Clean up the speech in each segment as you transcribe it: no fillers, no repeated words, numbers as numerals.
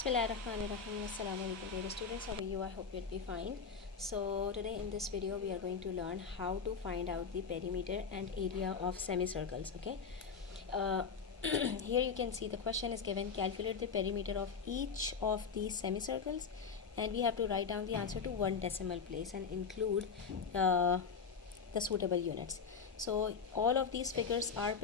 Bismillahirrahmanirrahim. Assalamu alaikum dear students, how are you? I hope you'll be fine. So today in this video we are going to learn how to find out the perimeter and area of semicircles. Okay, uh, here you can see the question is given: calculate the perimeter of each of these semicircles, and we have to write down the answer to one decimal place and include the suitable units. So all of these figures are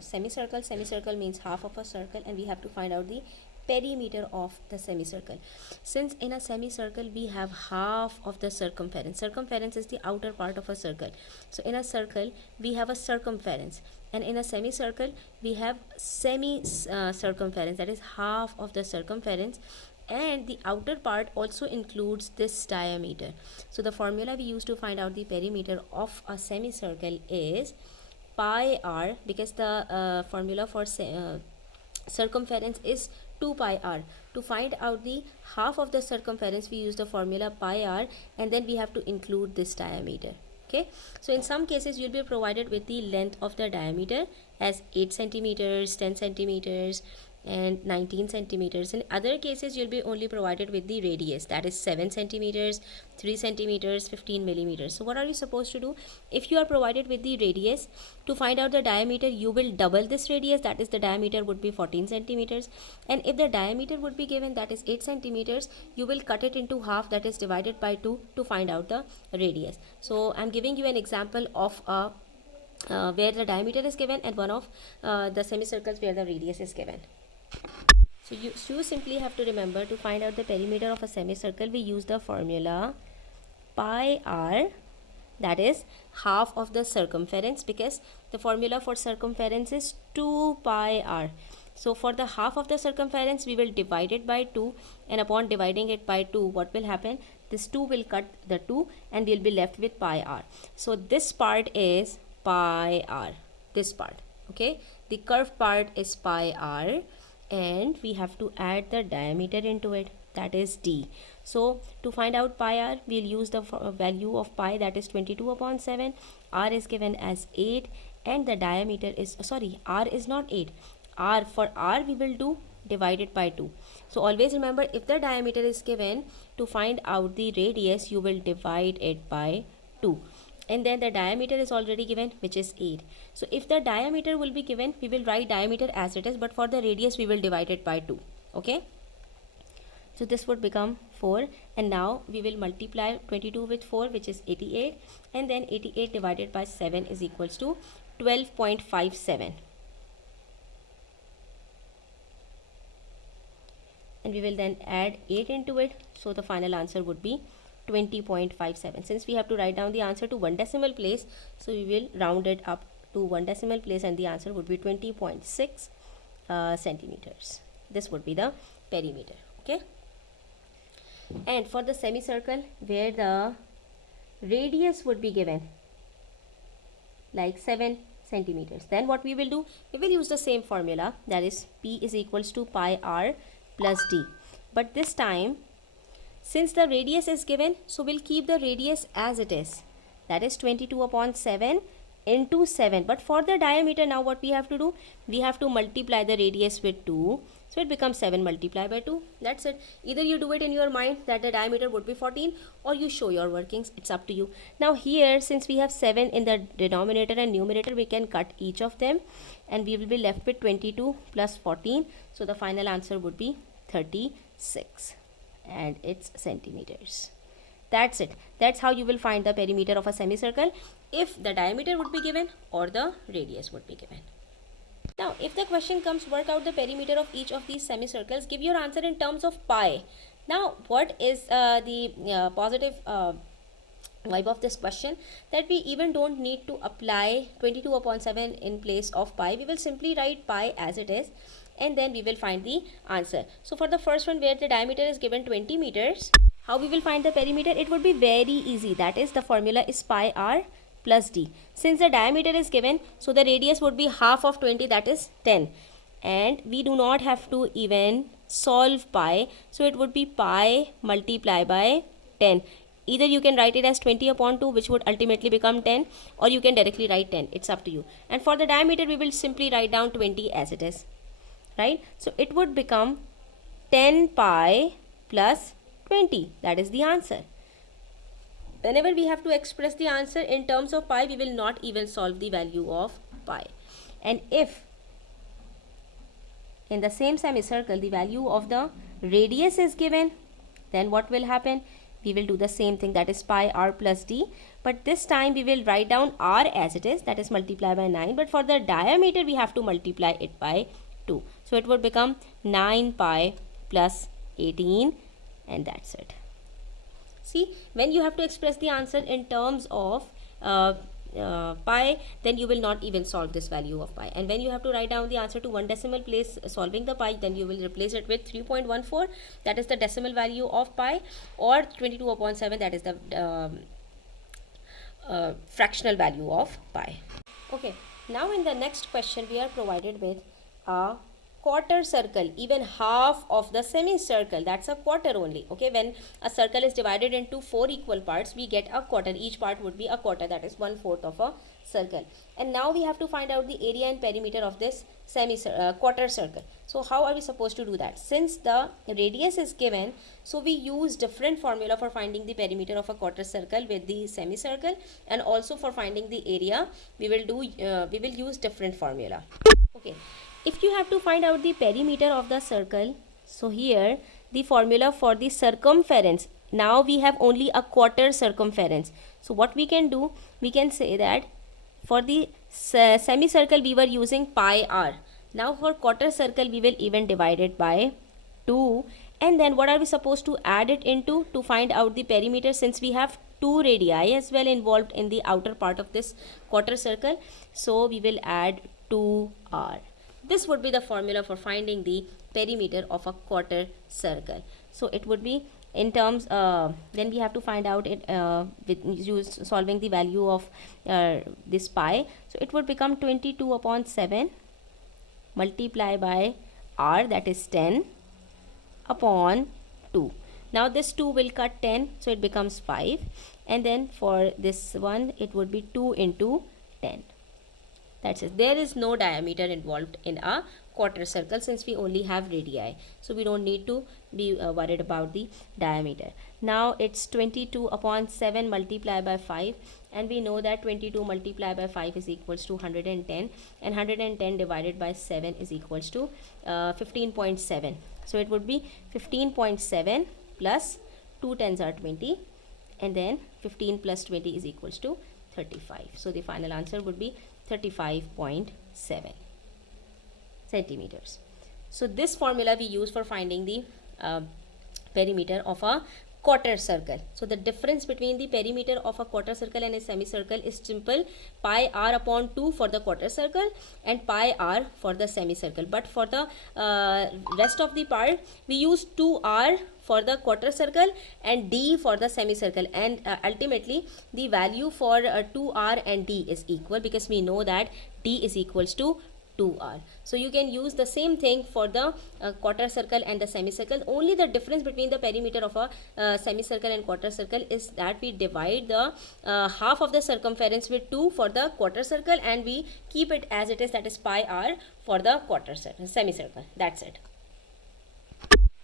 semicircle. Semicircle means half of a circle, and we have to find out the perimeter of the semicircle. Since in a semicircle we have half of the circumference. Circumference is the outer part of a circle. So in a circle we have a circumference, and in a semicircle we have circumference, that is half of the circumference, and the outer part also includes this diameter. So the formula we use to find out the perimeter of a semicircle is pi r, because the formula for circumference is 2 pi r. To find out the half of the circumference we use the formula pi r, and then we have to include this diameter. Okay, so in some cases you'll be provided with the length of the diameter as 8 centimeters, 10 centimeters and 19 centimeters. In other cases you'll be only provided with the radius, that is 7 centimeters, 3 centimeters, 15 millimeters. So what are you supposed to do? If you are provided with the radius, to find out the diameter you will double this radius, that is the diameter would be 14 centimeters, and if the diameter would be given, that is 8 centimeters, you will cut it into half, that is divided by 2, to find out the radius. So I'm giving you an example of where the diameter is given, and one of the semicircles where the radius is given. So you simply have to remember, to find out the perimeter of a semicircle we use the formula pi r, that is half of the circumference, because the formula for circumference is 2 pi r. So for the half of the circumference we will divide it by 2, and upon dividing it by 2, what will happen? This 2 will cut the 2 and we'll be left with pi r. So this part is pi r, this part. Okay, the curved part is pi r, and we have to add the diameter into it, that is d. So to find out pi r, we'll use the value of pi, that is 22/7. R is given as 8, and the diameter is, r is not 8. For r we will do divided by 2. So always remember, if the diameter is given, to find out the radius you will divide it by 2, and then the diameter is already given, which is 8. So if the diameter will be given, we will write diameter as it is, but for the radius we will divide it by 2. Okay, so this would become 4, and now we will multiply 22 with 4, which is 88, and then 88 divided by 7 is equals to 12.57, and we will then add 8 into it. So the final answer would be 20.57. Since we have to write down the answer to one decimal place, so we will round it up to one decimal place, and the answer would be 20.6 centimeters. This would be the perimeter. Okay, and for the semicircle where the radius would be given like 7 centimeters, then what we will do, we will use the same formula, that is P is equals to pi r plus d. But this time, since the radius is given, so we'll keep the radius as it is, that is 22/7 into 7. But for the diameter, now what we have to do, we have to multiply the radius with 2, so it becomes 7 multiplied by 2. That's it. Either you do it in your mind that the diameter would be 14, or you show your workings, it's up to you. Now here, since we have 7 in the denominator and numerator, we can cut each of them, and we will be left with 22 plus 14. So the final answer would be 36, and it's centimeters. That's it. That's how you will find the perimeter of a semicircle, if the diameter would be given or the radius would be given. Now if the question comes, work out the perimeter of each of these semicircles, give your answer in terms of pi. Now what is the positive vibe of this question, that we even don't need to apply 22/7 in place of pi. We will simply write pi as it is, and then we will find the answer. So for the first one, where the diameter is given 20 meters, how we will find the perimeter? It would be very easy, that is the formula is pi r plus d. Since the diameter is given, so the radius would be half of 20, that is 10, and we do not have to even solve pi, so it would be pi multiplied by 10. Either you can write it as 20/2, which would ultimately become 10, or you can directly write 10. It's up to you. And for the diameter, we will simply write down 20 as it is, right? So it would become 10 pi plus 20. That is the answer. Whenever we have to express the answer in terms of pi, we will not even solve the value of pi. And if in the same semicircle the value of the radius is given, then what will happen? We will do the same thing, that is pi r plus d, but this time we will write down r as it is, that is multiply by 9, but for the diameter we have to multiply it by 2. So it would become 9 pi plus 18, and that's it. See, when you have to express the answer in terms of pi, then you will not even solve this value of pi. And when you have to write down the answer to one decimal place solving the pi, then you will replace it with 3.14, that is the decimal value of pi, or 22 upon 7, that is the fractional value of pi. Okay, now in the next question we are provided with a quarter circle, even half of the semicircle, that's a quarter only. Okay, when a circle is divided into 4 equal parts, we get a quarter. Each part would be a quarter, that is 1/4 of a circle. And now we have to find out the area and perimeter of this quarter circle. So how are we supposed to do that? Since the radius is given, so we use different formula for finding the perimeter of a quarter circle with the semicircle, and also for finding the area we will use different formula. Okay, if you have to find out the perimeter of the circle, so here the formula for the circumference, now we have only a quarter circumference. So what we can do, we can say that for the semicircle we were using pi r. Now for quarter circle we will even divide it by 2, and then what are we supposed to add it into to find out the perimeter, since we have 2 radii as well involved in the outer part of this quarter circle. So we will add 2r. This would be the formula for finding the perimeter of a quarter circle. So it would be in terms, then we have to find out it with solving the value of this pi. So it would become 22 upon 7 multiply by r, that is 10 upon 2. Now this 2 will cut 10, so it becomes 5, and then for this one it would be 2 into 10. That's it. There is no diameter involved in a quarter circle, since we only have radii, so we don't need to be worried about the diameter. Now it's 22 upon 7 multiplied by 5, and we know that 22 multiplied by 5 is equals to 110, and 110 divided by 7 is equals to 15.7. So it would be 15.7 plus 2 tens are 20, and then 15 plus 20 is equals to 35. So the final answer would be 35.7 centimeters. So this formula we use for finding the perimeter of a quarter circle. So the difference between the perimeter of a quarter circle and a semicircle is simple: pi r upon 2 for the quarter circle and pi r for the semicircle. But for the rest of the part, we use 2r for the quarter circle and d for the semicircle, and ultimately the value for 2r and d is equal, because we know that d is equals to 2r. So you can use the same thing for the quarter circle and the semicircle. Only the difference between the perimeter of a semicircle and quarter circle is that we divide the half of the circumference with 2 for the quarter circle, and we keep it as it is, that is pi r for the quarter circle, semicircle. That's it.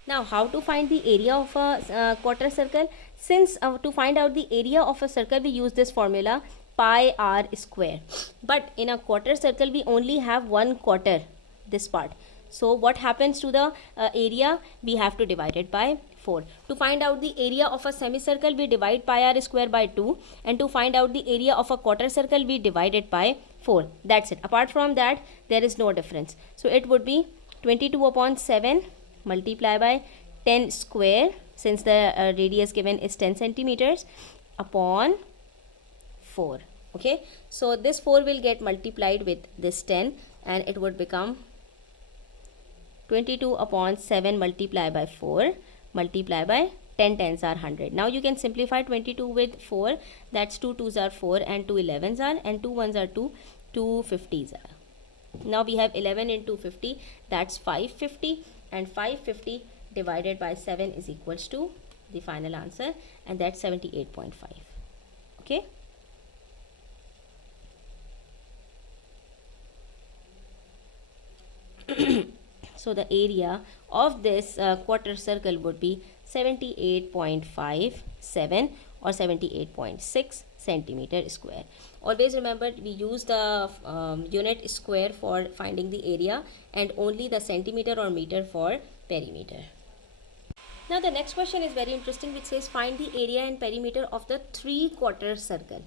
Now how to find the area of a quarter circle? Since to find out the area of a circle we use this formula, pi r square, but in a quarter circle we only have 1/4, this part. So what happens to the area? We have to divide it by 4. To find out the area of a semicircle, we divide pi r square by 2, and to find out the area of a quarter circle, we divide it by 4. That's it. Apart from that, there is no difference. So it would be 22 upon 7 multiply by 10 square, since the radius given is 10 centimeters, upon 4. Okay, so this 4 will get multiplied with this 10, and it would become 22 upon 7 multiplied by 4 multiplied by 10 tens are 100. Now you can simplify 22 with 4, that's 2 2s are 4 and 2 11s are, and 2 1s are 2, 2 50s are. Now we have 11 into 50, that's 550, and 550 divided by 7 is equals to the final answer, and that's 78.5. Okay. So the area of this quarter circle would be 78.57 or 78.6 centimeter square. Always remember, we use the unit square for finding the area and only the centimeter or meter for perimeter. Now the next question is very interesting, which says find the area and perimeter of the 3/4 circle.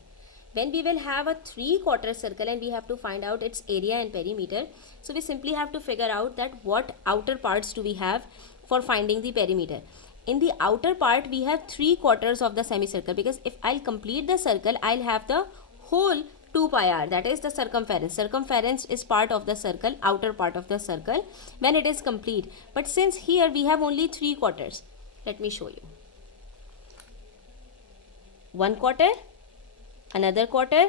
When we will have a 3/4 circle and we have to find out its area and perimeter, so we simply have to figure out that what outer parts do we have for finding the perimeter. In the outer part we have 3/4 of the semicircle, because if I'll complete the circle, I'll have the whole 2 pi r, that is the circumference. Circumference is part of the circle, outer part of the circle, when it is complete. But since here we have only 3/4, let me show you. 1/4, another quarter,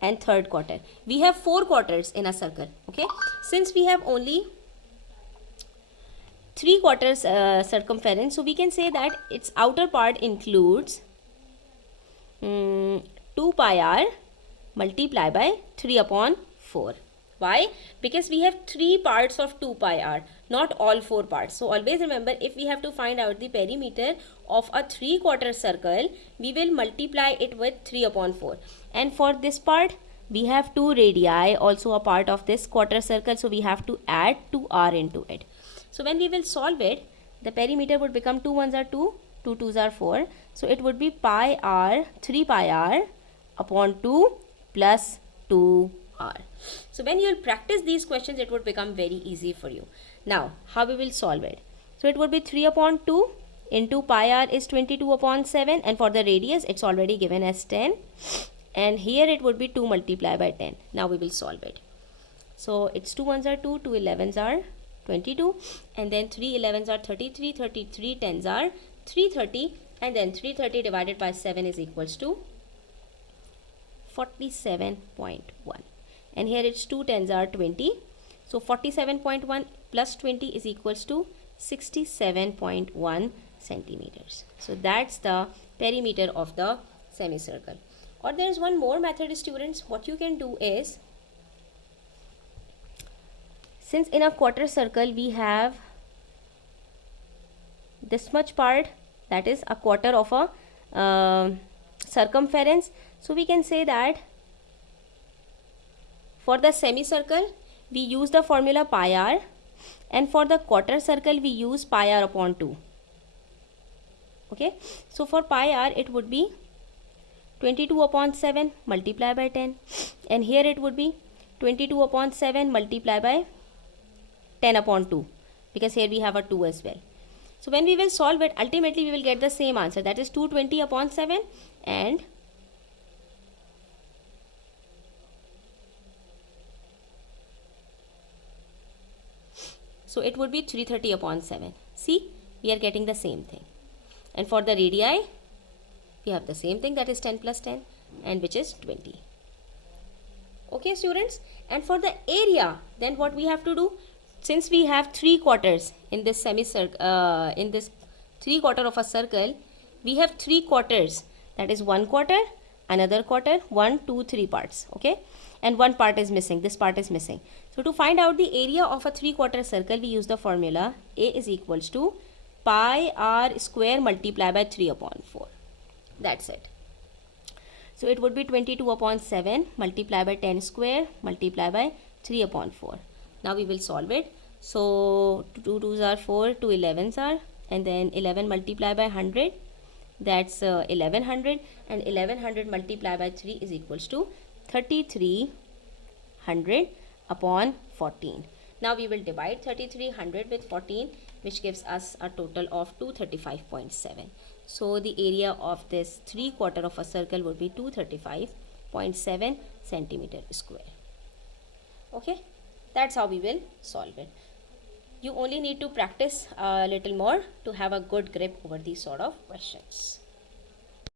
and 1/3 quarter. We have 4 quarters in a circle. Okay, since we have only 3/4 circumference, so we can say that its outer part includes 2 pi r multiplied by 3/4. Why? Because we have 3 parts of 2 pi r, not all 4 parts. So always remember, if we have to find out the perimeter of a 3/4 circle, we will multiply it with 3/4. And for this part, we have 2 radii, also a part of this quarter circle, so we have to add 2r into it. So when we will solve it, the perimeter would become 2 1s are 2, 2 2s are 4. So it would be pi r, 3 pi r upon 2 plus 2r. So when you will practice these questions, it would become very easy for you. Now, how we will solve it? So it would be 3/2 into pi r is 22/7, and for the radius, it's already given as 10. And here it would be 2 multiplied by 10. Now we will solve it. So it's 2 1s are 2, 2 11s are 22, and then 3 11s are 33, 33 10s are 330, and then 330 divided by 7 is equals to 47.1. And here it's 2 10s are 20. So 47.1 plus 20 is equals to 67.1 centimeters. So that's the perimeter of the semicircle. Or there is one more method, students. What you can do is, since in a quarter circle we have this much part, that is a quarter of a circumference, so we can say that for the semicircle we use the formula pi r, and for the quarter circle we use pi r upon 2. Okay, so for pi r it would be 22/7 multiplied by 10, and here it would be 22/7 multiplied by 10/2, because here we have a 2 as well. So when we will solve it, ultimately we will get the same answer, that is 220/7, and so it would be 330/7. See, we are getting the same thing. And for the radii, we have the same thing, that is 10 plus 10, and which is 20. Okay, students. And for the area, then what we have to do, since we have 3/4 in this semicircle, in this 3/4 of a circle, we have 3/4, that is 1/4, another quarter, 1 2 3 parts. Okay, and one part is missing, this part is missing. So to find out the area of a 3/4 circle, we use the formula A is equals to pi r square multiplied by 3/4. That's it. So it would be 22/7 multiplied by 10 square multiplied by 3/4. Now we will solve it. So 2 2s are 4, 2 11s are, and then 11 multiplied by 100, that's 1100, and 1100 multiplied by 3 is equals to 3300 upon 14. Now we will divide 3300 with 14, which gives us a total of 235.7. So the area of this 3/4 of a circle would be 235.7 centimeter square. Okay, that's how we will solve it. You only need to practice a little more to have a good grip over these sort of questions.